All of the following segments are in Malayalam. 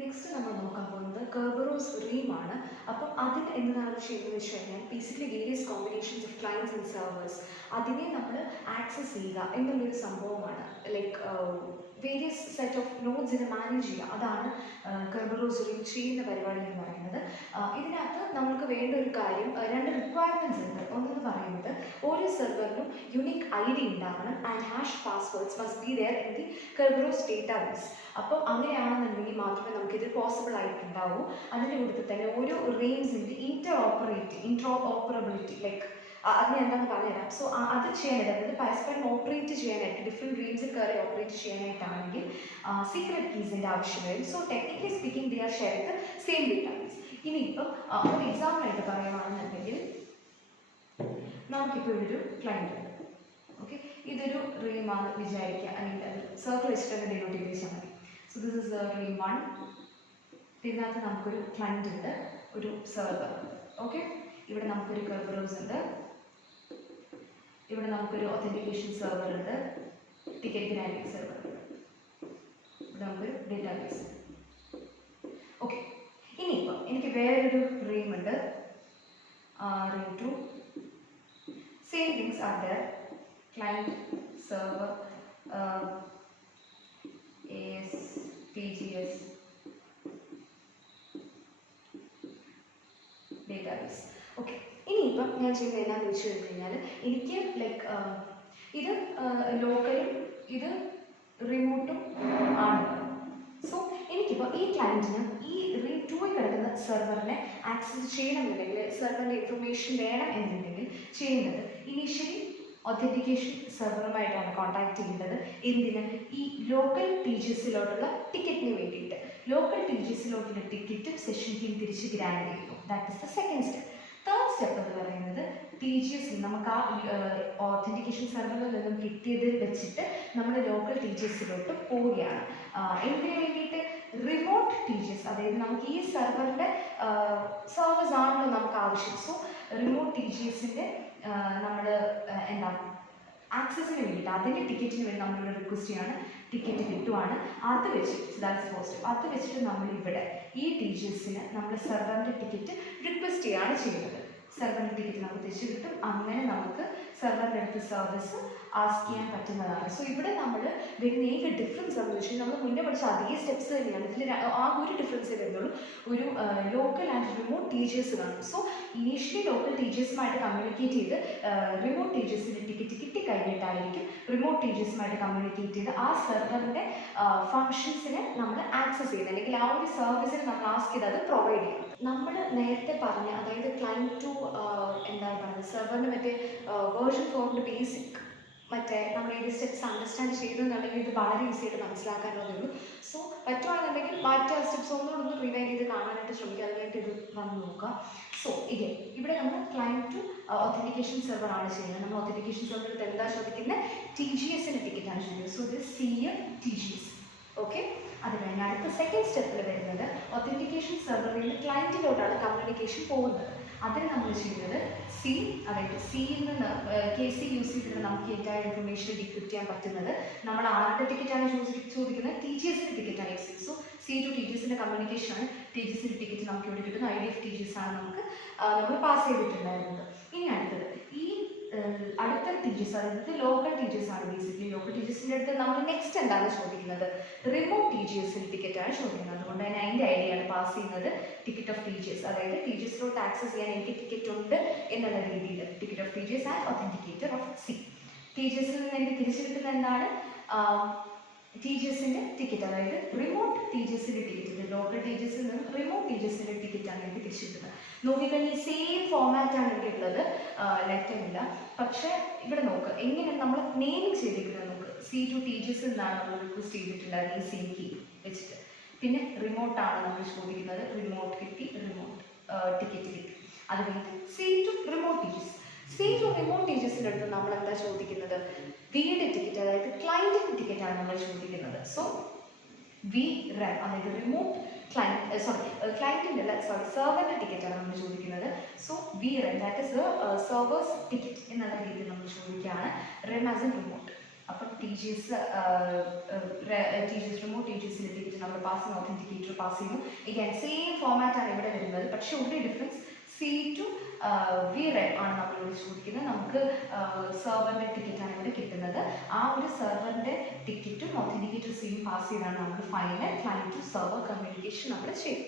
നെക്സ്റ്റ് നമ്മൾ നോക്കാൻ പോകുന്നത് Kerberos റീമാണ്. അപ്പം അതിന് എന്താണ് ചെയ്യുന്നത് വെച്ച് കഴിഞ്ഞാൽ basically various combinations of clients and servers അതിനെ നമ്മൾ ആക്സസ് ചെയ്യുക എന്നുള്ളൊരു സംഭവമാണ്. ലൈക്ക് വേരിയസ് സെറ്റ് ഓഫ് നോഡ്സിനെ മാനേജ് ചെയ്യുക, അതാണ് Kerberos റീം ചെയ്യുന്ന പരിപാടി എന്ന് പറയുന്നത്. ഇതിനകത്ത് നമുക്ക് വേണ്ട ഒരു കാര്യം, രണ്ട് റിക്വയർമെൻറ്റ്സ് ഉണ്ട്. ഒന്നെന്ന് പറയുന്നത് ഓരോ സെർവറിനും യുണീക്ക് ID ഉണ്ടാവണം and hash passwords must be there in the Kerberos database. അപ്പോൾ അങ്ങനെയാണെന്നുണ്ടെങ്കിൽ മാത്രമേ നമുക്കിത് പോസിബിൾ ആയിട്ടുണ്ടാവൂ. അതിൻ്റെ കൂട്ടത്തിൽ തന്നെ ഓരോ റെയിൻസിൻ്റെ ഇൻട്രോഓപ്പറബിലിറ്റി ലൈക്ക് അതിന് എന്താണെന്ന് പറഞ്ഞുതരാം. സോ അത് ചെയ്യാനായിട്ട്, അതായത് പരസ്പരം ഓപ്പറേറ്റ് ചെയ്യാനായിട്ട് ഡിഫറെൻറ്റ് റെയിൻസിൽ കയറി ഓപ്പറേറ്റ് ചെയ്യാനായിട്ടാണെങ്കിൽ സീക്രട്ട് കീസിൻ്റെ ആവശ്യം വരും. So technically speaking they are share the same database. ഇനിയിപ്പം ഒരു എക്സാമ്പിളായിട്ട് പറയുകയാണെന്നുണ്ടെങ്കിൽ നമുക്കിപ്പോൾ ഒരു ക്ലയൻറ്റ് ഉണ്ട്. ഓക്കെ, ഇതൊരു റീമാണ് വിചാരിക്കുക, അല്ലെങ്കിൽ സർക്കിൾ വെച്ചിട്ട് ഡെനോട്ട് ചെയ്ത് വെച്ചാൽ മതി. So this is realm 1. ഇതിനകത്ത് നമുക്കൊരു ക്ലയൻറ്റ് ഉണ്ട്, ഒരു സെർവർ. ഓക്കെ, ഇവിടെ നമുക്കൊരു Kerberos ഉണ്ട്, ഇവിടെ നമുക്കൊരു ഒത്തൻറ്റിക്കേഷൻ സെർവർ ഉണ്ട്, ടിക്കറ്റ് ഗ്രാൻഡിങ് സെർവർ ഉണ്ട്, ഇവിടെ നമുക്കൊരു ഡേറ്റാബേസ്. ഓക്കെ, ഇനിയിപ്പോൾ എനിക്ക് വേറൊരു റീം ഉണ്ട്, realm 2. Same things are there, client server AS PGS database. Okay, ഇനിയിപ്പം ഞാൻ ചെയ്യുന്നത് എന്നാന്ന് വെച്ച് കഴിഞ്ഞാൽ എനിക്ക് ലൈക്ക് ഇത് ലോക്കലും ഇത് റിമോട്ടും ആണ്. സോ എനിക്കിപ്പോൾ ഈ ക്ലയൻറ്റിന് ഈ റീം 2ൽ കിടക്കുന്ന സെർവറിനെ ആക്സസ് ചെയ്യണമെന്നുണ്ടെങ്കിൽ, സെർവറിൻ്റെ ഇൻഫർമേഷൻ വേണം എന്നുണ്ടെങ്കിൽ ചെയ്യുന്നത് ഇനീഷ്യലി ഒത്തൻറ്റിക്കേഷൻ സെർവറുമായിട്ടാണ് കോൺടാക്ട് ചെയ്യേണ്ടത്. എന്തിന്? ഈ ലോക്കൽ TGSലോട്ടുള്ള ടിക്കറ്റിന് വേണ്ടിയിട്ട്. ലോക്കൽ TGSലോട്ടുള്ള ടിക്കറ്റും സെഷൻ കീ തിരിച്ച് ഗ്രാൻഡ് ചെയ്യുന്നു. That is the second step. Third step എന്ന് പറയുന്നത് TGS നമുക്ക് ആ ഒത്തൻറ്റിക്കേഷൻ സെർവറിൽ നിന്നും കിട്ടിയത് വെച്ചിട്ട് നമ്മൾ ലോക്കൽ TGSലോട്ട് പോവുകയാണ്. എന്തിനു വേണ്ടിയിട്ട്? റിമോട്ട് TGS, അതായത് നമുക്ക് ഈ സെർവറിൻ്റെ സർവീസ് ആണല്ലോ നമുക്ക് ആവശ്യം. സോ റിമോട്ട് TGSൻ്റെ നമ്മൾ എന്താ ആക്സസിന് വേണ്ടിയിട്ട്, അതിൻ്റെ ടിക്കറ്റിന് വേണ്ടി നമ്മളിവിടെ റിക്വസ്റ്റ് ചെയ്യാണ്, ടിക്കറ്റ് കിട്ടുവാണ്. അത് വെച്ചിട്ട് ദാറ്റ്സ് ഫസ്റ്റ്. അത് വെച്ചിട്ട് നമ്മളിവിടെ ഈ TGSന് നമ്മൾ സെർവറിൻ്റെ ടിക്കറ്റ് റിക്വസ്റ്റ് ചെയ്യുകയാണ് ചെയ്യുന്നത്. സെർവറിൻ്റെ ടിക്കറ്റ് നമുക്ക് തിരിച്ചു കിട്ടും. അങ്ങനെ നമുക്ക് സെർവറിൻ്റെ അടുത്ത് സർവീസ് ആസ്ക് ചെയ്യാൻ പറ്റുന്നതാണ്. സോ ഇവിടെ നമ്മൾ വരുന്ന ഏക ഡിഫറൻസ് എന്ന് വെച്ചാൽ നമ്മൾ മുന്നേ പഠിച്ച അതേ സ്റ്റെപ്സ് തന്നെയാണ്. ഇതിൽ ആ ഒരു ഡിഫറൻസേ വരുന്നുള്ളൂ, ഒരു ലോക്കൽ ആൻഡ് റിമോട്ട് TGS കാണും. സോ ഇനീഷ്യലി ലോക്കൽ TGSമായിട്ട് കമ്മ്യൂണിക്കേറ്റ് ചെയ്ത് റിമോട്ട് TGSൻ്റെ ടിക്കറ്റ് കിട്ടിക്കഴിഞ്ഞിട്ടായിരിക്കും റിമോട്ട് TGSമായിട്ട് കമ്മ്യൂണിക്കേറ്റ് ചെയ്ത് ആ സെർവറിൻ്റെ ഫങ്ഷൻസിനെ നമ്മൾ ആക്സസ് ചെയ്യുന്നത്, അല്ലെങ്കിൽ ആ ഒരു സർവീസിന് നമ്മൾ ആസ്ക് ചെയ്ത് അത് പ്രൊവൈഡ് ചെയ്യും. നമ്മൾ നേരത്തെ പറഞ്ഞ, അതായത് ക്ലയൻറ്റ് ടു എന്താണ് പറയുന്നത്, സെർവറിന് മറ്റേ വേർഷൻ 4ൻ്റെ ബേസിക് മറ്റേ നമ്മൾ ഈ സ്റ്റെപ്സ് അണ്ടർസ്റ്റാൻഡ് ചെയ്തെന്നുണ്ടെങ്കിൽ ഇത് വളരെ ഈസി ആയിട്ട് മനസ്സിലാക്കാനുള്ളതേ ഉള്ളൂ. സോ പറ്റുവാണെന്നുണ്ടെങ്കിൽ മറ്റേ സ്റ്റെപ്സ് ഒന്നുകൂടെ റിവൈൻഡ് ചെയ്ത് കാണാനായിട്ട് ശ്രമിക്കുക, അതിനായിട്ട് ഇത് വന്ന് നോക്കുക. സോ ഇഗൈൻ ഇവിടെ നമ്മൾ ക്ലയൻറ്റ് ടു ഒത്തൻറ്റിക്കേഷൻ സെർവർ ആണ് ചെയ്യുന്നത്. നമ്മൾ ഒത്തൻറ്റിക്കേഷൻ സെർവറിൽ എന്താ ചോദിക്കുന്നത്? TGSൻ്റെ ടിക്കറ്റാണ് ചോദിക്കുന്നത്. സോ ഇത് TGS. ഓക്കെ, അത് കഴിഞ്ഞ് അടുത്ത സെക്കൻഡ് സ്റ്റെപ്പിൽ വരുന്നത് ഒത്തൻറ്റിക്കേഷൻ സെർവറിൽ നിന്ന് ക്ലയൻറ്റിലോട്ടാണ് കമ്മ്യൂണിക്കേഷൻ പോകുന്നത്. അതിന് നമ്മൾ ചെയ്യുന്നത് അതായത് സിയിൽ നിന്ന് KC യൂസ് ചെയ്തിട്ട് നമുക്ക് ഏറ്റവും ഇൻഫർമേഷൻ ഡിക്രിപ്റ്റ് ചെയ്യാൻ പറ്റുന്നത്. നമ്മൾ ആരുടെ ടിക്കറ്റാണ് ചോദിക്കുന്നത്? TGSൻ്റെ ടിക്കറ്റാണ്. സോ C to TGSൻ്റെ കമ്മ്യൂണിക്കേഷനാണ്. TGSൻ്റെ ടിക്കറ്റ് നമുക്ക് ഇവിടെ കിട്ടുന്ന ID of TGS ആണ് നമ്മൾ പാസ് ചെയ്തിട്ടുണ്ടായിരുന്നത്. ഇനി അടുത്തത് ഈ അടുത്ത TGS, അതായത് ലോക്കൽ TGS ആണ്. ബേസിക്കലി ലോക്കൽ TGSൻ്റെ അടുത്ത് നമ്മൾ നെക്സ്റ്റ് എന്താണ് ചോദിക്കുന്നത്? റിമോട്ട് TGSൻ്റെ ടിക്കറ്റാണ് ചോദിക്കുന്നത്. അതുകൊണ്ട് തന്നെ അതിൻ്റെ ഐഡിയാണ് പാസ് ചെയ്യുന്നത് ടിക്കറ്റ് ഓഫ് TGS, അതായത് TGSലോട്ട് ആക്സസ് ചെയ്യാൻ എനിക്ക് ടിക്കറ്റ് ഉണ്ട് എന്നുള്ള രീതിയിൽ ticket of TGS and authenticator of C. TGSൽ നിന്ന് എനിക്ക് തിരിച്ചു കിട്ടുന്ന എന്താണ്? TGSൻ്റെ ടിക്കറ്റ്, അതായത് റിമോട്ട് TGSൻ്റെ ടിക്കറ്റ്. ലോക്കൽ TGSൽ നിന്ന് റിമോട്ട് TGSൻ്റെ ടിക്കറ്റാണ് എനിക്ക് തിരിച്ചു കിട്ടുന്നത്. നോക്കിക്കഴിഞ്ഞാൽ സെയിം ഫോമാറ്റാണ് എനിക്കുള്ളത്, ലെഫ്റ്റ് ടൈം ഇല്ല. പക്ഷേ ഇവിടെ നോക്ക് എങ്ങനെ നമ്മൾ നെയിമിങ് ചെയ്തിരിക്കുന്നത് നോക്ക്. C to TGS എന്നാണ് നമ്മൾ റിക്വസ്റ്റ് ചെയ്തിട്ടുള്ളത് ഈ സെയിം കീ വെച്ചിട്ട്. പിന്നെ റിമോട്ടാണ് നമ്മൾ ചോദിക്കുന്നത്, റിമോട്ട് കിട്ടി, റിമോട്ട് ടിക്കറ്റ് കിട്ടി. അത് കഴിഞ്ഞിട്ട് C to remote TGS. C to remote TGSൻ്റെ അടുത്ത് നമ്മൾ എന്താ ചോദിക്കുന്നത്? വിയുടെ ടിക്കറ്റ്, അതായത് ക്ലയൻറ്റിൻ്റെ ടിക്കറ്റാണ് നമ്മൾ ചോദിക്കുന്നത്. സോ VREM, അതായത് റിമോട്ട് ക്ലയൻറ്റിൻ്റെ അല്ല സെർവറിൻ്റെ ടിക്കറ്റാണ് നമ്മൾ ചോദിക്കുന്നത്. So VREM, that is the servers ticket എന്നുള്ള രീതിയിൽ നമ്മൾ ചോദിക്കുകയാണ്. REM as A remote. അപ്പം TGS റിമോട്ട് TGSലെ ടിക്കറ്റ് നമ്മൾ പാസ് ചെയ്യുന്ന ഒത്തൻറ്റിക്കേറ്റർ പാസ് ചെയ്യുന്നു. again സെയിം ഫോമാറ്റാണ് ഇവിടെ വരുന്നത്. പക്ഷേ only difference C to VRED ആണ് നമ്മളിവിടെ ചോദിക്കുന്നത്. നമുക്ക് സെർവറിൻ്റെ ടിക്കറ്റാണ് ഇവിടെ കിട്ടുന്നത്. ആ ഒരു സെർവറിൻ്റെ ടിക്കറ്റും ഒത്തൻറ്റിക്കേറ്റർ സിയും പാസ് ചെയ്താണ് നമുക്ക് final client to server communication നമ്മൾ ചെയ്യും.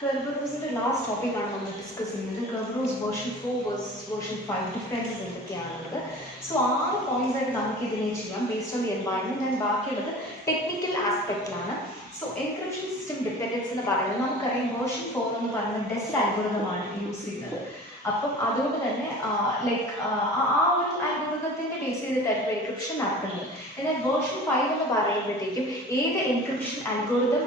Kerberosന്റെ ലാസ്റ്റ് ടോപ്പിക്കാണ് നമ്മൾ ഡിസ്കസ് ചെയ്യുന്നത്. Kerberos version 4 versus version 5 differences എന്തൊക്കെയാണുള്ളത്. സോ 6 പോയിന്റ്സ് ആയിട്ട് നമുക്ക് ഇതിനെ ചെയ്യാം based on the environment. And ബാക്കിയുള്ളത് ടെക്നിക്കൽ ആസ്പെക്റ്റിലാണ്. സോ എൻക്രിപ്ഷൻ സിസ്റ്റം ഡിപ്പെൻഡൻസ് എന്ന് പറയുന്നത് നമുക്കറിയാം വേർഷൻ 4 എന്ന് പറയുന്നത് ഡെസ്റ്റ് അൽഗോരിതമാണ് യൂസ് ചെയ്യുന്നത്. അപ്പം അതുകൊണ്ട് തന്നെ ലൈക്ക് ആ ഒരു അൽഗോരിതത്തിൻ്റെ ബേസ് ചെയ്തിട്ടായിരുന്നു എൻക്രിപ്ഷൻ നടക്കുന്നത്. എന്നാൽ വേർഷൻ 5 എന്ന് പറയുമ്പോഴത്തേക്കും ഏത് എൻക്രിപ്ഷൻ അൽഗോരിതം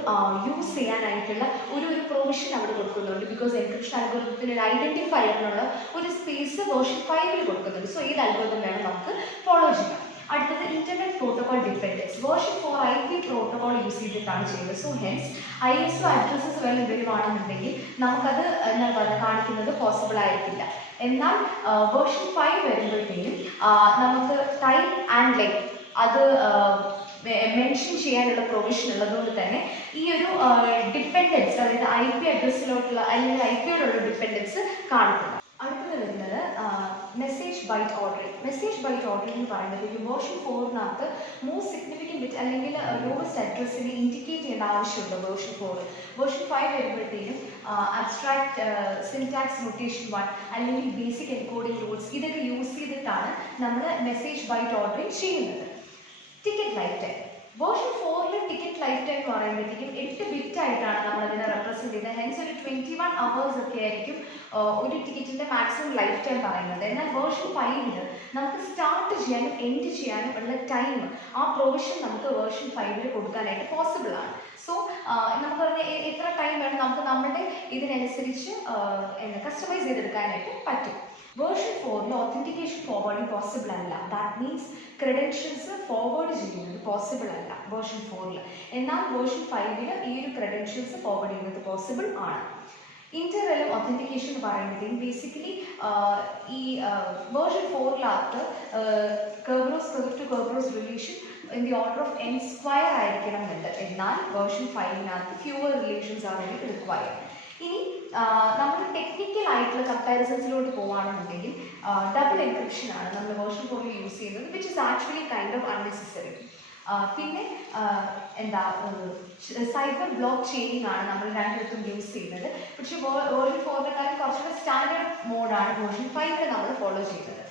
യൂസ് ചെയ്യാനായിട്ടുള്ള ഒരു പ്രൊവിഷൻ അവിടെ കൊടുക്കുന്നുണ്ട്. ബിക്കോസ് എൻക്രിപ്ഷൻ അൽഗോരിതത്തിന് ഒരു ഐഡൻറ്റിഫയറിനുള്ള ഒരു സ്പേസ് വേർഷൻ 5 കൊടുക്കുന്നുണ്ട്. സോ ഏത് അൽഗോരിതം വേണം നമുക്ക് ഫോളോ ചെയ്യാം. അടുത്തത് internet protocol dependence. Version 4 IP protocol use ചെയ്തിട്ടാണ് ചെയ്യുന്നത്. സോ ഹെൻസ് ISO അഡ്രസ്സസ് വല്ലതും വരുവാണെന്നുണ്ടെങ്കിൽ നമുക്കത് എന്താ പറയുക കാണിക്കുന്നത് പോസിബിൾ ആയിരിക്കില്ല. എന്നാൽ വേർഷൻ 5 വരുമ്പോഴത്തേക്കും നമുക്ക് ടൈം ആൻഡ് ലെങ്ത് അത് മെൻഷൻ ചെയ്യാനുള്ള പ്രൊവിഷൻ ഉള്ളതുകൊണ്ട് തന്നെ ഈ ഒരു ഡിപ്പെൻഡൻസ്, അതായത് IP അഡ്രസ്സിലോട്ടുള്ള അല്ലെങ്കിൽ IPയോടുള്ള ഡിപ്പെൻഡൻസ് കാണിക്കുന്നത്. അടുത്തത് വരുന്നത് message byte ordering. Message byte ordering എന്ന് പറയുമ്പോഴത്തേക്കും വേർഷൻ 4-നകത്ത് മോസ്റ്റ് സിഗ്നിഫിക്കൻറ്റ് ബിറ്റ് അല്ലെങ്കിൽ ലോവസ്റ്റ് അഡ്രസ്സിനെ ഇൻഡിക്കേറ്റ് ചെയ്യേണ്ട ആവശ്യമുണ്ട് വേർഷൻ 4. വേർഷൻ 5 വരുമ്പോഴത്തേക്കും അബ്സ്ട്രാക്ട് സിൻടാക്സ് നൊട്ടേഷൻ 1 അല്ലെങ്കിൽ ബേസിക് എൻകോഡിംഗ് റൂൾസ് ഇതൊക്കെ യൂസ് ചെയ്തിട്ടാണ് നമ്മൾ മെസ്സേജ് ബൈറ്റ് ഓർഡറിംഗ് ചെയ്യുന്നത്. Ticket life time. വേർഷൻ 4-ൽ ടിക്കറ്റ് ലൈഫ് ടൈം എന്ന് പറയുമ്പോഴത്തേക്കും 8 ബിറ്റ് ആയിട്ടാണ് നമ്മൾ അതിനെ റെപ്രസെൻറ്റ് ചെയ്യുന്നത്. ഹെൻസ് ഒരു 21 hours ഒക്കെ ആയിരിക്കും ഒരു ടിക്കറ്റിൻ്റെ മാക്സിമം ലൈഫ് ടൈം പറയുന്നത്. എന്നാൽ വേർഷൻ 5-ൽ നമുക്ക് സ്റ്റാർട്ട് ചെയ്യാനും എൻഡ് ചെയ്യാനും ഉള്ള ടൈം ആ പ്രൊവിഷൻ നമുക്ക് വേർഷൻ 5-ൽ കൊടുക്കാനായിട്ട് പോസിബിൾ ആണ്. സോ നമുക്ക് പറഞ്ഞ എത്ര ടൈം വേണം നമുക്ക് നമ്മുടെ ഇതിനനുസരിച്ച് കസ്റ്റമൈസ് ചെയ്തെടുക്കാനായിട്ട് പറ്റും. വേർഷൻ 4-ൽ ഒത്തൻറ്റിക്കേഷൻ ഫോർവേഡിങ് പോസിബിൾ അല്ല. ദാറ്റ് മീൻസ് ക്രെഡൻഷ്യൽസ് ഫോർവേഡ് ചെയ്യുന്നത് പോസിബിൾ അല്ല വേർഷൻ 4-ൽ. എന്നാൽ വേർഷൻ 5-ൽ ഈ ഒരു ക്രെഡൻഷ്യൽസ് ഫോർവേഡ് ചെയ്യുന്നത് പോസിബിൾ ആണ്. ഇന്റർവെലം ഒത്തൻറ്റിക്കേഷൻ എന്ന് പറയുമ്പോഴത്തേക്കും ബേസിക്കലി ഈ വേർഷൻ 4-ലാകത്ത് Kerberos to Kerberos relation in the order of n square ആയിരിക്കണം എന്നുണ്ട്. എന്നാൽ വേർഷൻ 5-നകത്ത് ഫ്യൂവർ റിലേഷൻസ് ആണ് റിക്വയർഡ്. ഇനി നമ്മൾ ടെക്നിക്കൽ ആയിട്ടുള്ള കമ്പാരിസൺസിലോട്ട് പോകുകയാണെന്നുണ്ടെങ്കിൽ ഡബിൾ എൻക്രിപ്ഷൻ ആണ് നമ്മൾ വേർഷൻ 4-ൽ യൂസ് ചെയ്യുന്നത്, which is actually kind of unnecessary. പിന്നെ എന്താ സൈബർ ബ്ലോക്ക് ചെയിനിങ് ആണ് നമ്മൾ രണ്ടിടത്തും യൂസ് ചെയ്യുന്നത്. പക്ഷേ വേർഷൻ 4-നെക്കാളും കുറച്ചുകൂടെ സ്റ്റാൻഡേർഡ് മോഡാണ് വേർഷൻ 5-ൽ നമ്മൾ ഫോളോ ചെയ്യുന്നത്.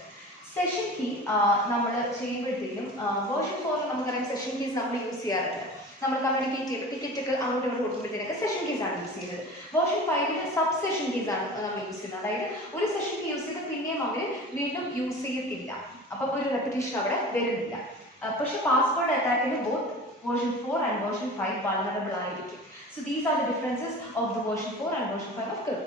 സെഷൻ കീ നമ്മൾ ചെയ്യുമ്പോഴത്തേക്കും വേർഷൻ 4-ൽ നമുക്കറിയാം സെഷൻ കീസ് നമ്മൾ യൂസ് ചെയ്യാറുണ്ട്. നമ്മൾ കമ്മ്യൂണിക്കേറ്റ് ചെയ്യുമ്പോൾ ടിക്കറ്റൊക്കെ അങ്ങോട്ട് ഇങ്ങോട്ട് കൊടുക്കുമ്പോഴത്തേക്കൊക്കെ സെഷൻ കീസ് ആണ് യൂസ് ചെയ്യുന്നത്. വേർഷൻ 5-ൽ സബ് സെഷൻ കീസ് ആണ് നമ്മൾ യൂസ് ചെയ്യുന്നത്. അതായത് ഒരു സെഷൻ കീ യൂസ് ചെയ്ത് പിന്നെയും അവർ വീണ്ടും യൂസ് ചെയ്യത്തില്ല. അപ്പം ഒരു റെപ്പിറ്റേഷൻ അവിടെ വരുന്നില്ല. പക്ഷേ പാസ്വേഡ് അറ്റാക്കിന് both version 4 and version 5 vulnerable ആയിരിക്കും. So these are the differences of the version 4 and version 5 of Kerberos.